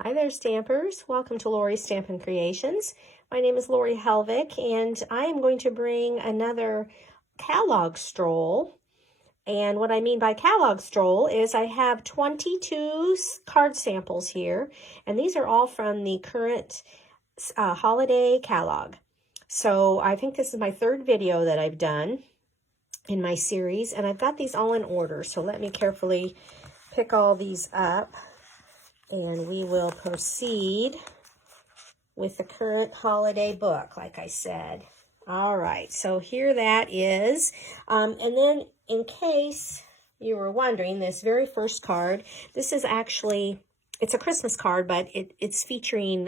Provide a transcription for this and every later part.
Hi there, Stampers. Welcome to Lori's Stampin' Creations. My name is Lori Helvick, and I am going to bring another catalog stroll. And what I mean by catalog stroll is I have 22 card samples here, and these are all from the current holiday catalog. So I think this is my third video that I've done in my series, and I've got these all in order. So let me carefully pick all these up. And we will proceed with the current holiday book, like I said. All right, so here that is. And then in case you were wondering, this very first card, this is actually, it's a Christmas card, but it's featuring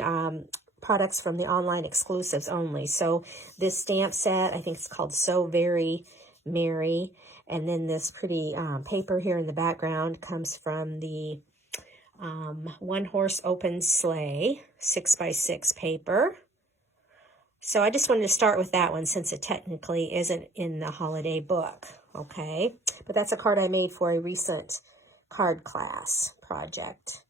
products from the online exclusives only. So this stamp set, I think it's called So Very Merry. And then this pretty paper here in the background comes from the One Horse Open Sleigh 6x6 paper. So I just wanted to start with that one since it technically isn't in the holiday book, okay? But that's a card I made for a recent card class project.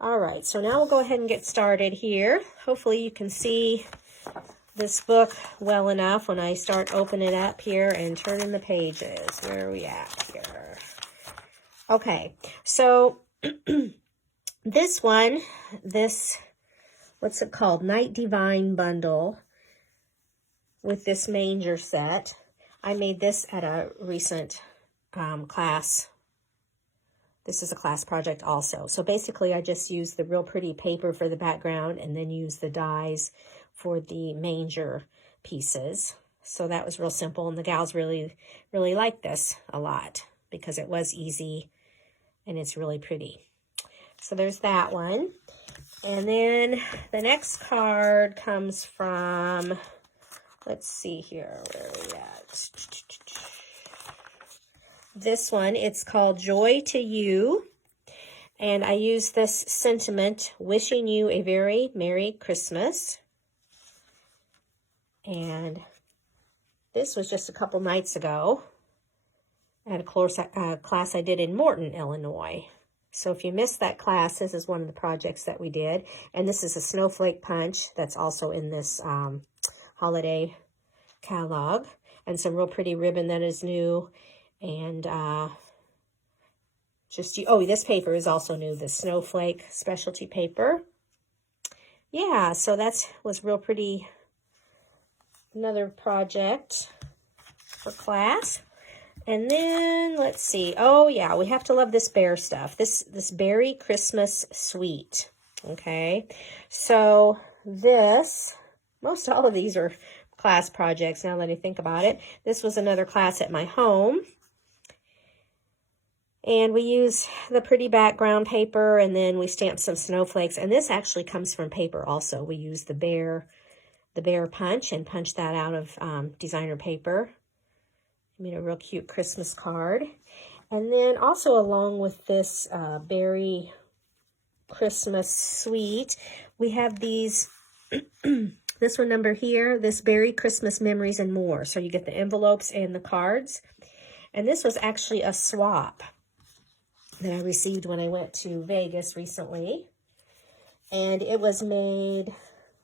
All right, so now we'll go ahead and get started here. Hopefully you can see this book well enough when I start opening it up here and turning the pages. Where are we at here? Okay, so this one, what's it called? Night Divine Bundle with this manger set. I made this at a recent class. This is a class project also. So basically I just used the real pretty paper for the background and then used the dies for the manger pieces. So that was real simple, and the gals really liked this a lot because it was easy and it's really pretty. So there's that one. And then the next card comes from, let's see here, where are we at? This one, it's called Joy to You. And I use this sentiment, wishing you a very Merry Christmas. And this was just a couple nights ago at a class I did in Morton, Illinois. So if you missed that class, this is one of the projects that we did. And this is a snowflake punch that's also in this holiday catalog. And some real pretty ribbon that is new. And this paper is also new, the snowflake specialty paper. Yeah, so that was real pretty. Another project for class. And then, let's see. Oh, yeah, we have to love this bear stuff. This berry Christmas sweet. Okay. So most all of these are class projects now that I think about it. This was another class at my home. And we use the pretty background paper, and then we stamped some snowflakes. And this actually comes from paper also. We use the bear punch and punch that out of designer paper. I made a real cute Christmas card. And then also along with this berry Christmas sweet, we have these, this one number here, this Berry Christmas Memories and More. So you get the envelopes and the cards. And this was actually a swap that I received when I went to Vegas recently. And it was made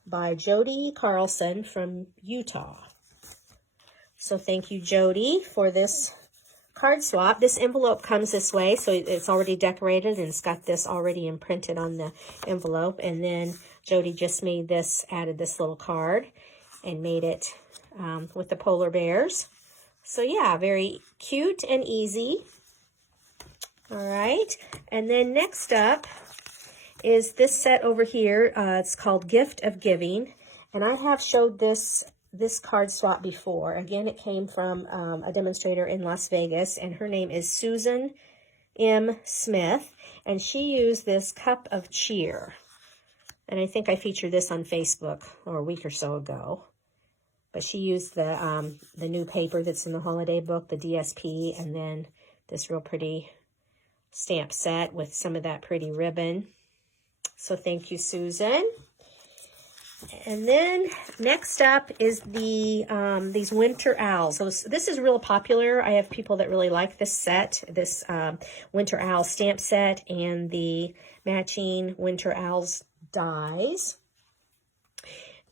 by Jody Carlson from Utah. So thank you, Jody, for this card swap. This envelope comes this way, so it's already decorated, and it's got this already imprinted on the envelope. And then Jody just added this little card and made it with the polar bears. So yeah, very cute and easy. All right, and then next up is this set over here. It's called Gift of Giving, and I have showed this card swap before. Again, it came from a demonstrator in Las Vegas, and her name is Susan M. Smith, and she used this Cup of Cheer. And I think I featured this on Facebook a week or so ago. But she used the new paper that's in the holiday book, the DSP, and then this real pretty stamp set with some of that pretty ribbon. So thank you, Susan. And then next up is these winter owls. So this is real popular. I have people that really like this set, this winter owl stamp set, and the matching winter owls dies.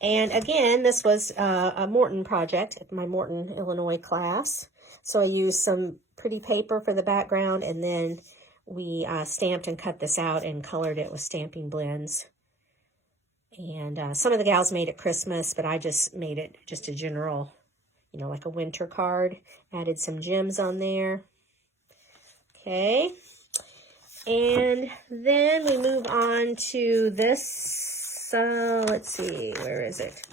And again, this was a Morton project at my Morton, Illinois class. So I used some pretty paper for the background, and then we stamped and cut this out and colored it with stamping blends. And some of the gals made it Christmas, but I just made it just a general, you know, like a winter card. Added some gems on there. Okay. And then we move on to this. Let's see, where is it?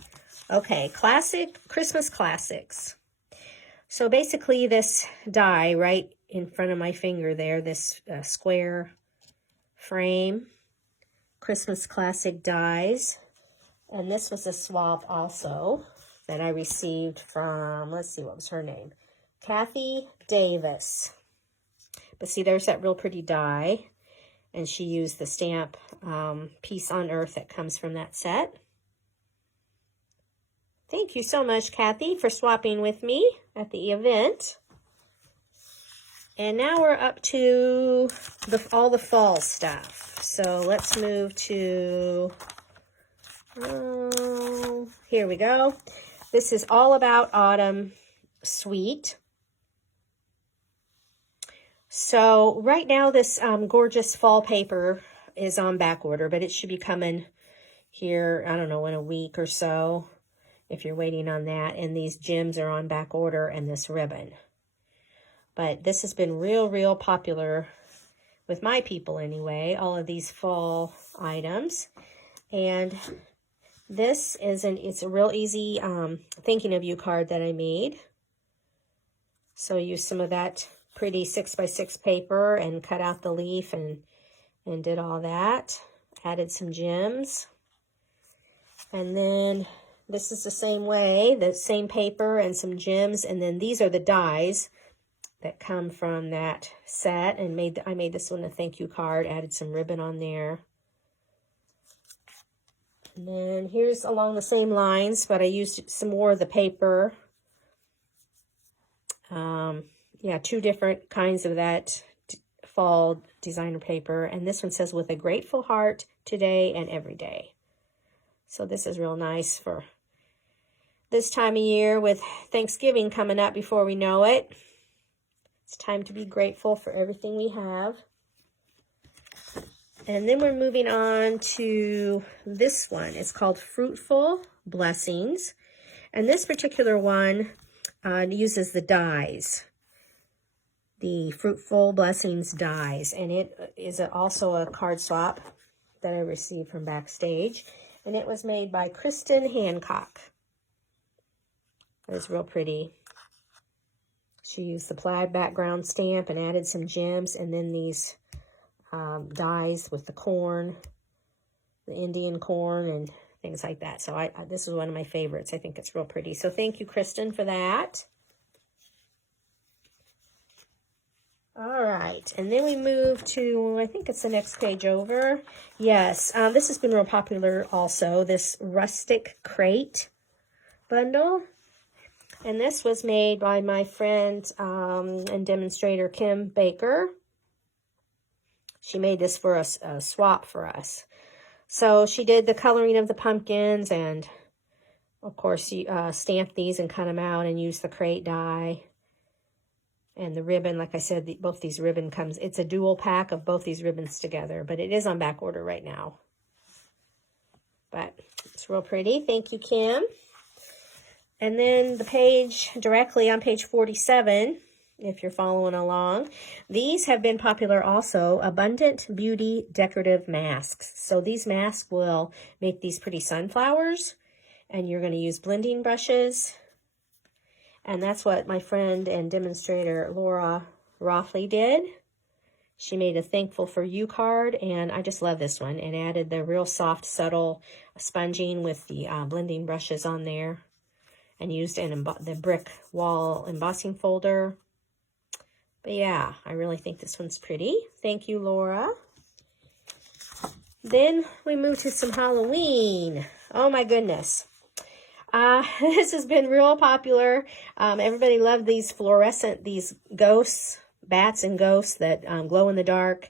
Okay, classic, Christmas classics. So basically this die right in front of my finger there, this square frame, Christmas classic dies. And this was a swap also that I received from, let's see, what was her name? Kathy Davis. But see, there's that real pretty die. And she used the stamp Peace on Earth that comes from that set. Thank you so much, Kathy, for swapping with me at the event. And now we're up to all the fall stuff. So let's move to, here we go. This is All About Autumn Suite. So right now this gorgeous fall paper is on back order, but it should be coming here, I don't know, in a week or so if you're waiting on that. And these gems are on back order, and this ribbon. But this has been real popular with my people anyway, all of these fall items. And this is it's a real easy thinking of you card that I made. So I used some of that pretty 6x6 paper and cut out the leaf and did all that. Added some gems. And then this is the same way, the same paper and some gems. And then these are the dies that come from that set. And I made this one a thank you card, added some ribbon on there. And then here's along the same lines, but I used some more of the paper. Yeah, two different kinds of that fall designer paper. And this one says, with a grateful heart today and every day. So this is real nice for this time of year with Thanksgiving coming up before we know it. It's time to be grateful for everything we have. And then we're moving on to this one. It's called Fruitful Blessings. And this particular one uses the dies. The Fruitful Blessings dies, and it is also a card swap that I received from Backstage, and it was made by Kristen Hancock. It was real pretty. She used the plaid background stamp and added some gems, and then these dies with the corn, the Indian corn, and things like that. So this is one of my favorites. I think it's real pretty. So thank you, Kristen, for that. All right, and then we move to, I think it's the next page over. Yes, this has been real popular also, this Rustic Crate bundle. And this was made by my friend and demonstrator, Kim Baker. She made this for a swap for us. So she did the coloring of the pumpkins, and of course, she stamped these and cut them out and used the crate die. And the ribbon, like I said, both these ribbon comes, it's a dual pack of both these ribbons together, but it is on back order right now. But it's real pretty. Thank you, Kim. And then the page directly on page 47, if you're following along, these have been popular also, Abundant Beauty Decorative Masks. So these masks will make these pretty sunflowers, and you're going to use blending brushes. And that's what my friend and demonstrator Laura Rothley did. She made a Thankful for You card, and I just love this one, and added the real soft, subtle sponging with the blending brushes on there, and used the brick wall embossing folder. But yeah, I really think this one's pretty. Thank you, Laura. Then we move to some Halloween. Oh my goodness. This has been real popular. Everybody loved these fluorescent, these ghosts, bats and ghosts that glow in the dark,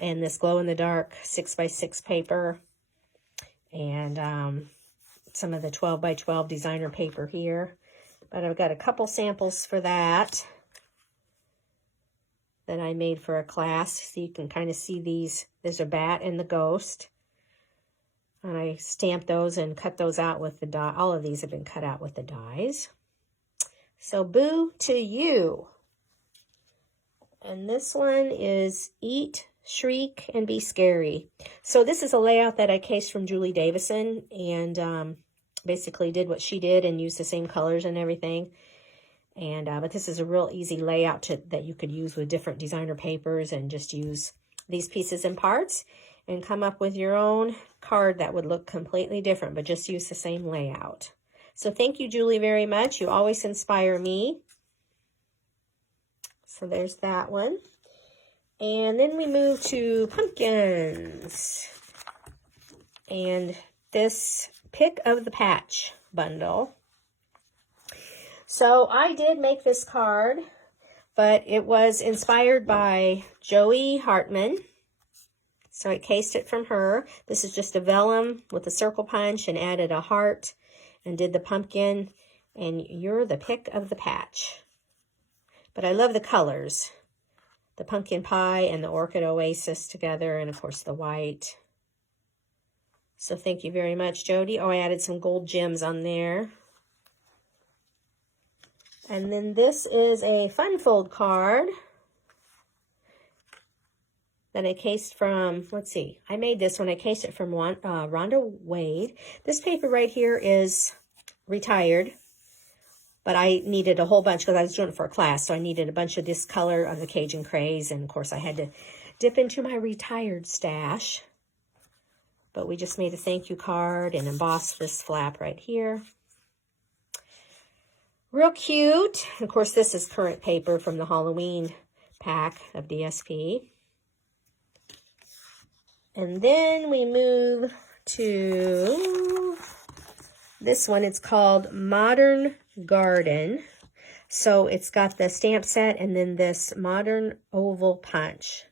and this glow in the dark 6x6 paper. and some of the 12 by 12 designer paper here. But I've got a couple samples for that I made for a class. So you can kind of see these. There's a bat and the ghost. And I stamped those and cut those out with the die. All of these have been cut out with the dies. So boo to you. And this one is Eat, Shriek, and Be Scary. So this is a layout that I cased from Julie Davison, and basically did what she did and used the same colors and everything. And but this is a real easy layout that you could use with different designer papers, and just use these pieces and parts and come up with your own card that would look completely different, but just use the same layout. So thank you, Julie, very much. You always inspire me. So there's that one. And then we move to pumpkins. And this Pick of the Patch bundle. So I did make this card, but it was inspired by Joey Hartman. So I cased it from her. This is just a vellum with a circle punch and added a heart and did the pumpkin. And you're the pick of the patch. But I love the colors. The pumpkin pie and the orchid oasis together, and of course the white. So thank you very much, Jody. Oh, I added some gold gems on there. And then this is a fun fold card that I cased from, let's see, I made this when I cased it from Rhonda Wade. This paper right here is retired, but I needed a whole bunch because I was doing it for a class, so I needed a bunch of this color of the Cajun Craze, and of course I had to dip into my retired stash. But we just made a thank you card and embossed this flap right here. Real cute. Of course, this is current paper from the Halloween pack of DSP. And then we move to this one. It's called Modern Garden. So it's got the stamp set and then this modern oval punch.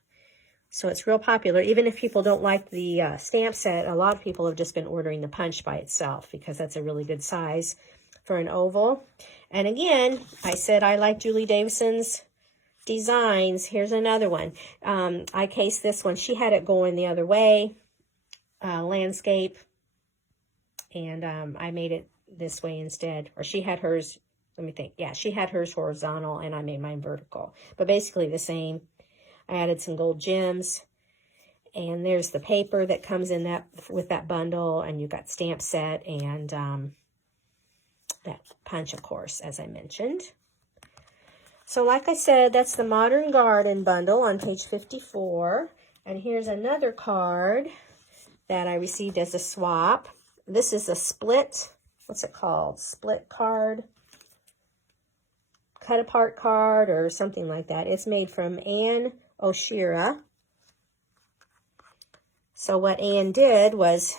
So it's real popular. Even if people don't like the stamp set, a lot of people have just been ordering the punch by itself because that's a really good size for an oval. And again, I said I like Julie Davison's designs. Here's another one. I cased this one. She had it going the other way, landscape, and I made it this way instead. Or she had hers, let me think. Yeah, she had hers horizontal and I made mine vertical. But basically the same. I added some gold gems. And there's the paper that comes in that with that bundle, and you got stamp set and that punch, of course, as I mentioned. So like I said, that's the Modern Garden bundle on page 54. And here's another card that I received as a swap. This is a split, what's it called? Split card, cut apart card or something like that. It's made from Anne Oshira. So what Anne did was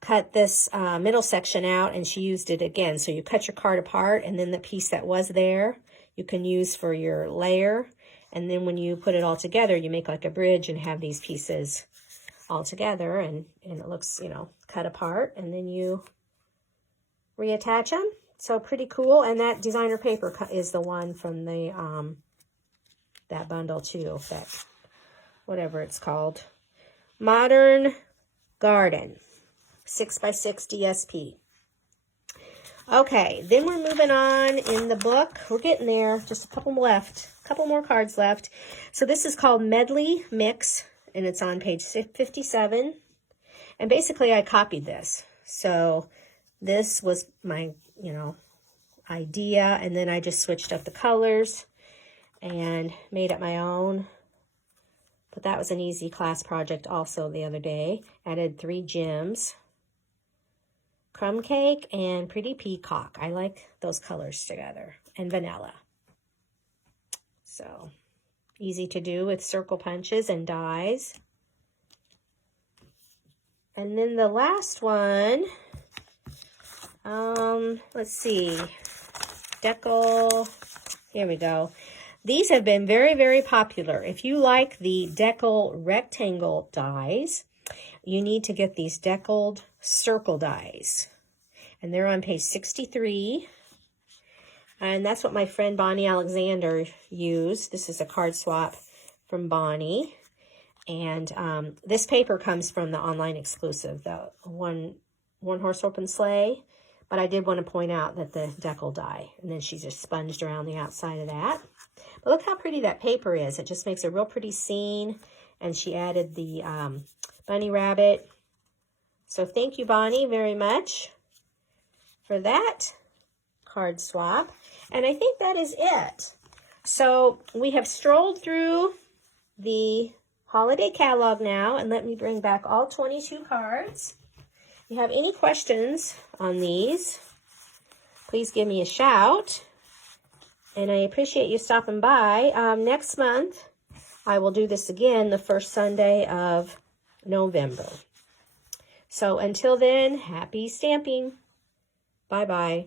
cut this middle section out, and she used it again. So you cut your card apart, and then the piece that was there you can use for your layer. And then when you put it all together, you make like a bridge and have these pieces all together, and it looks, you know, cut apart, and then you reattach them. So pretty cool. And that designer paper is the one from the that bundle too, that whatever it's called. Modern Garden, 6x6 DSP. Okay, then we're moving on in the book. We're getting there, just a couple left, a couple more cards left. So this is called Medley Mix, and it's on page 57. And basically I copied this. So this was my, you know, idea, and then I just switched up the colors and made it my own. But that was an easy class project also the other day. Added 3 gems, crumb cake, and pretty peacock. I like those colors together, and vanilla. So easy to do with circle punches and dies. And then the last one, let's see, Decal, here we go. These have been very, very popular. If you like the Decal rectangle dies, you need to get these deckled circle dies. And they're on page 63. And that's what my friend Bonnie Alexander used. This is a card swap from Bonnie. And this paper comes from the online exclusive, the one horse open sleigh. But I did want to point out that the decal die. And then she just sponged around the outside of that. But look how pretty that paper is. It just makes a real pretty scene. And she added the bunny rabbit. So thank you, Bonnie, very much for that card swap. And I think that is it. So we have strolled through the holiday catalog now, and let me bring back all 22 cards. If you have any questions on these, please give me a shout. And I appreciate you stopping by. Next month, I will do this again the first Sunday of November. So until then, happy stamping. Bye-bye.